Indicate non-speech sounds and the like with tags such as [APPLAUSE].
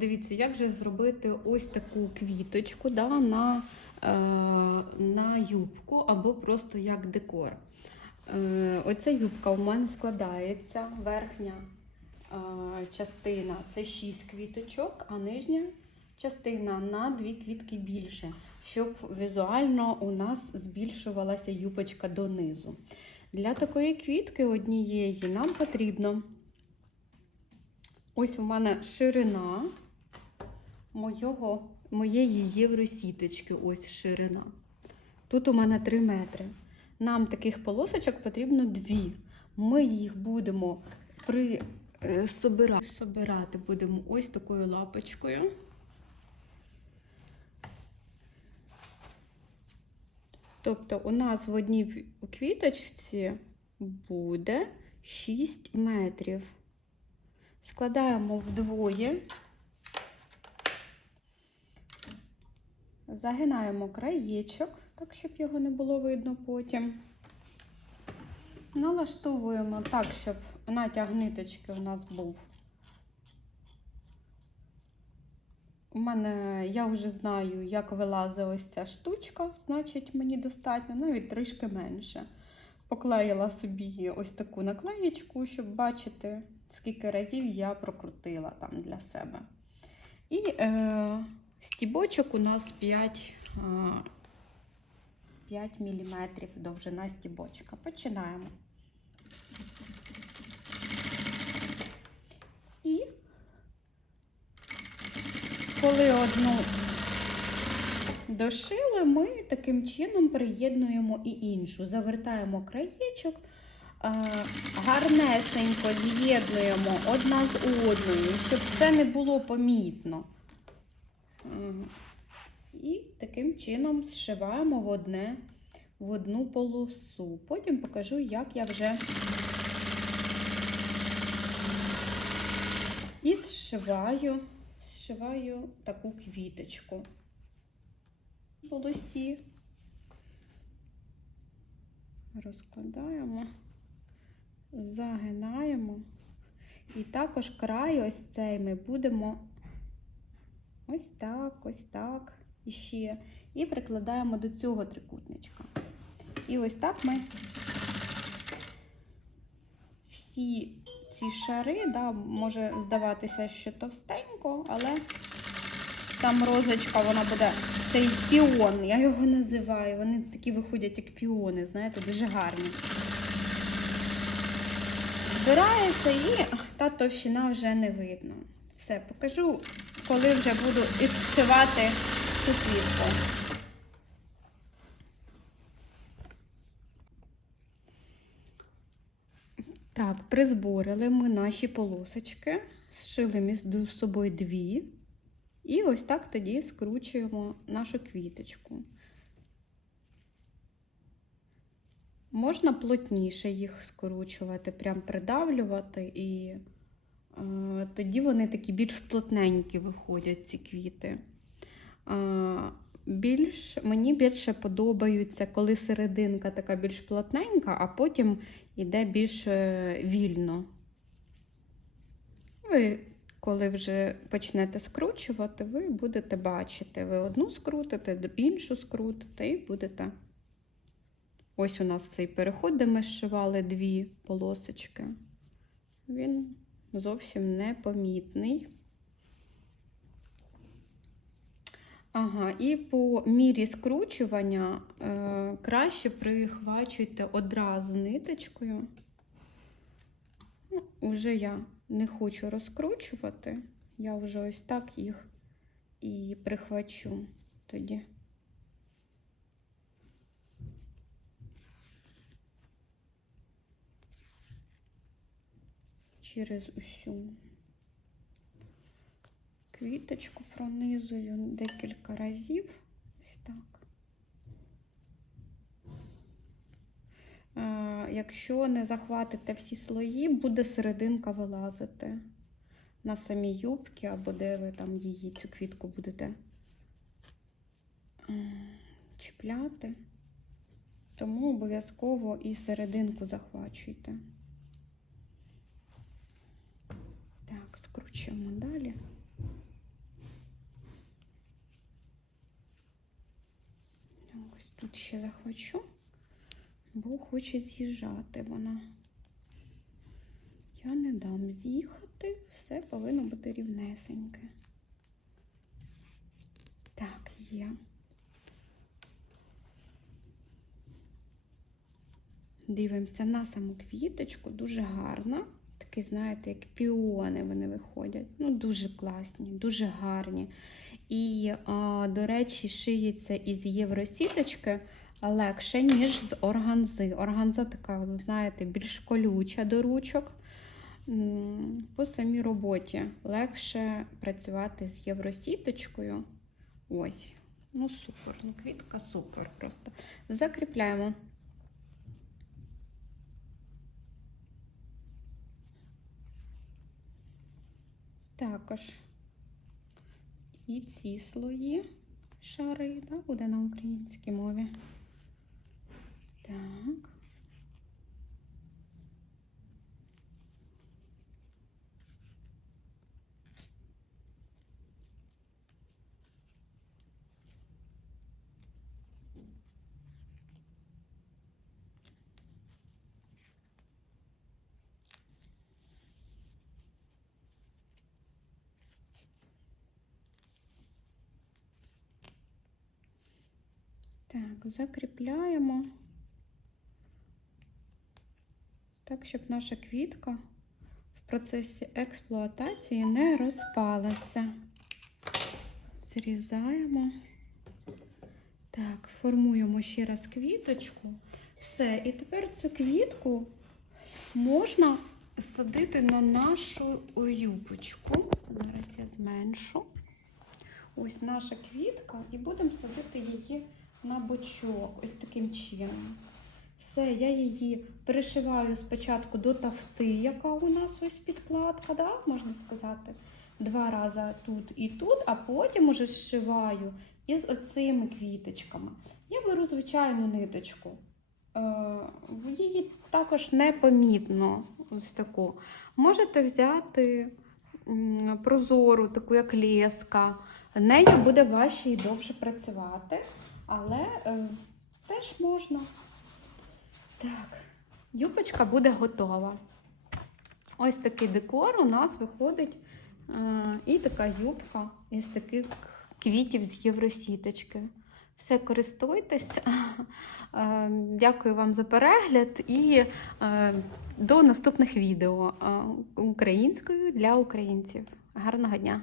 Дивіться, як же зробити ось таку квіточку да, на, е, на юбку або просто як декор. Е, оця юбка у мене складається, верхня е, частина це 6 квіточок, а нижня частина на 2 квітки більше, щоб візуально у нас збільшувалася юбочка донизу. Для такої квітки однієї нам потрібно. Ось у мене ширина моєго, моєї євросіточки. Ось ширина. Тут у мене 3 метри. Нам таких полосочок потрібно дві. Ми їх будемо при е, собира- собирати будемо ось такою лапочкою. Тобто у нас в одній квіточці буде 6 метрів. Складаємо вдвоє, загинаємо краєчок, так, щоб його не було видно потім. Налаштовуємо так, щоб натяг ниточки у нас був. У мене я вже знаю, як вилазить ось ця штучка, значить мені достатньо, навіть трішки менше. Поклеїла собі ось таку наклеєчку, щоб бачити, скільки разів я прокрутила там для себе. І е, стібочок у нас 5, е, 5 мм довжина стібочка. Починаємо. І коли одну дошили, ми таким чином приєднуємо і іншу. Завертаємо краєчок, гарнесенько з'єднуємо одна з одною, щоб це не було помітно. Е, І таким чином зшиваємо в одне в одну полосу. Потім покажу, як я вже і зшиваю, зшиваю таку квіточку полосі. Розкладаємо, загинаємо. І також край ось цей ми будемо ось так, ось так і ще. І прикладаємо до цього трикутничка. І ось так ми всі ці шари, да, може здаватися, що товстенько, але там розочка, вона буде цей піон, я його називаю. Вони такі виходять, як піони, знаєте, дуже гарні. Збирається і та товщина вже не видно. Все, покажу, коли вже буду відшивати цю квітку. Так, призборили ми наші полосочки, зшили між собою дві. І ось так тоді скручуємо нашу квіточку. Можна плотніше їх скручувати, прям придавлювати, і е, тоді вони такі більш плотненькі виходять, ці квіти. Е, більш, мені більше подобаються, коли серединка така більш плотненька, а потім йде більш е, вільно. Ви, коли вже почнете скручувати, ви будете бачити. Ви одну скрутите, іншу скрутите і будете. Ось у нас цей переход, де ми зшивали дві полосочки. Він зовсім непомітний. Ага, і по мірі скручування е, краще прихвачуйте одразу ниточкою. Ну, Уже я не хочу розкручувати, я вже ось так їх і прихвачу тоді. Через усю квіточку пронизую декілька разів. Ось так. Якщо не захватите всі слої, буде серединка вилазити на самій юбці, або де ви там її цю квітку будете чіпляти. Тому обов'язково і серединку захвачуйте. що ми далі. Ось тут ще захочу, бо хоче з'їжджати вона. Я не дам з'їхати, все повинно бути рівнесеньке. Так, є. Дивимося на саму квіточку, дуже гарно. Такі, знаєте, як піони вони виходять. Ну, дуже класні, дуже гарні. І, а, до речі, шиється із євросіточки легше, ніж з органзи. Органза така, знаєте, більш колюча до ручок. По самій роботі легше працювати з євросіточкою. Ось. Ну, супер. Ну, квітка супер просто. Закріпляємо. Також і ці слої шари, да, буде на українській мові. Так. Так, закріпляємо. Так, щоб наша квітка в процесі експлуатації не розпалася. Зрізаємо. Так, формуємо ще раз квіточку. Все, і тепер цю квітку можна садити на нашу юбочку. Зараз я зменшу. Ось наша квітка, і будемо садити її на бочок, ось таким чином. Все, я її перешиваю спочатку до тафти, яка у нас ось підкладка, да, можна сказати. Два рази тут і тут, а потім уже зшиваю із оцими квіточками. Я беру звичайну ниточку. Е, Її також непомітно ось таку. Можете взяти прозору, таку як леска. Нею буде важче і довше працювати, але е, теж можна. Так, юбочка буде готова. Ось такий декор у нас виходить. Е, і така юбка із таких квітів з євросіточки. Все, користуйтесь. [LAUGHS] Е, Дякую вам за перегляд і е, до наступних відео е, українською для українців. Гарного дня!